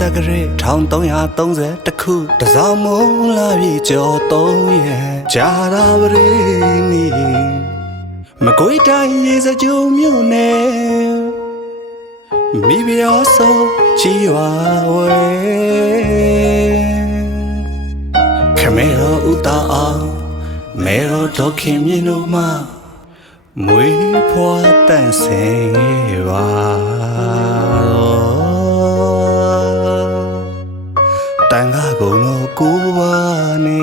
တက္ကရာ1330တခုတစောင်းမုံလာပြီကြော်3ရဲ့ဂျာသာပရိနီမကွေးတိုင်းရေစကြိုမြို့နယ်မိဖုရားဆုံးချီရွာဝဲခမဲတော်ဥတာအောင်မဲတော်ဒေါခင်မြင့်တို့မှမွေးဖွားတန့်စင်ပါ တန်ခါကုံတော်ကိုပါနေ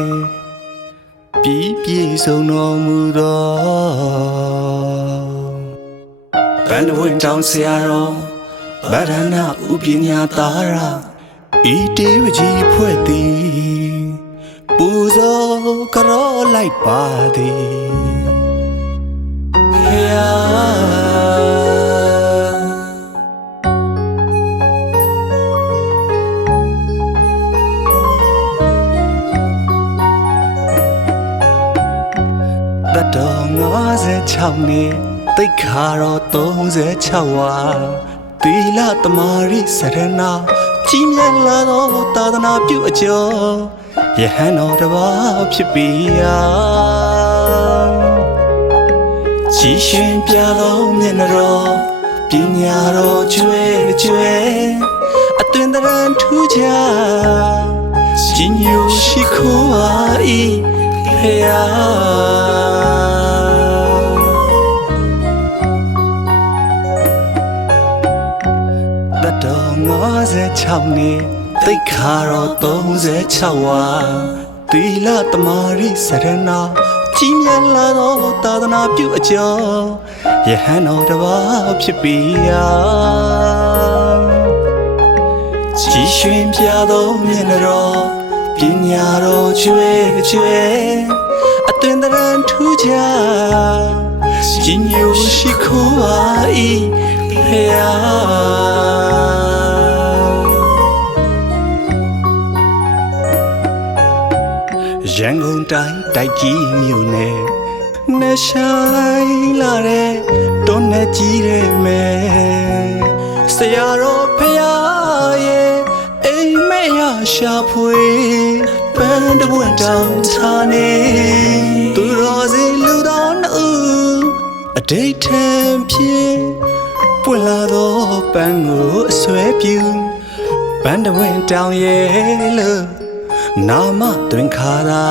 ပြည်ပြည်ဆုံးတော်မူတော်ဘန္ဒဝင်တောင်ဆရာတော်ဗဒနာဥပညာသားရာဤတေဝကြီးဖွဲ့သည်ပူဇော်ကြောလိုက်ပါသည် တတ်တော်56နှစ်တိတ်ခါတော်36ဝါသီလတမာရိစရဏကြီးမြတ်လာသောသာသနာပြုအကျော်ယဟန်တော်တစ်ပါးဖြစ်ပေရာကြီးရှင်ပြတော်မျက်နှာတော်ပညာတော်ကျွဲကျွဲအသွင်တရံထူးခြားရှင်ညိုရှိခိုးပါ၏ဖျားတ 56နှစ်တိတ်ခါတော်36ဝါသီလတမာရိစရဏကြီးမြတ်လာသောသာသနာပြုအကျော်ယဟန်တော်တစ်ပါးဖြစ်ပေရာကြီးရွှင်ပြသောမျက်နှာတော်ပညာတော်ကျွဲကျွဲအသွင်တရံထူးခြားရှင်ညိုရှိခိုးပါ၏ဖျား ရန်ကုန်တိုင်းတိုက်ကြီးမြို့နယ်နှဆိုင်လာတဲ့တွန်းနဲ့ကြီးတဲ့မဲဆရာတော်ဖရာရဲ့အိမ်မဲရရှာဖွေပန်းတပွင့်တောင်ချာနေသူတော်စင်လူတော်နှူအတိတ်ထံဖြစ်ပွင့်လာသောပန်းကိုအဆွဲပြူပန်းတပွင့်တောင်ရဲ့လို့ နာမတွင်ခါသာ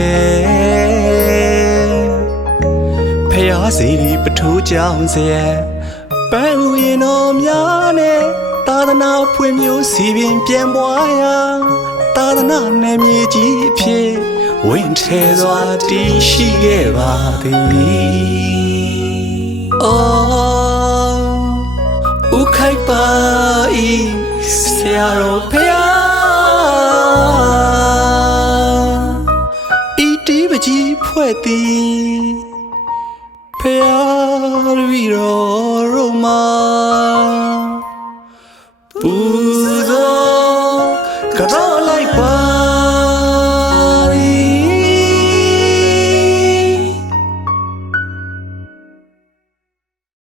ရဲ့ဖျားစီဒီပထိုးကြောင်စရဲ့ပန်းဥရင်တော်များနဲ့သာသနာဖွင့်မျိုးစီပင်ပြန်ပွားရာသာသနာနယ်မြေကြီးအဖြစ်ဝင့်ထဲစွာတည်ရှိခဲ့ပါသည်အော်ဥခိုက်ပါဤဆရာတော်ဖျား ကြီးဖွဲ့သည်ဖျားရီတော်ရမ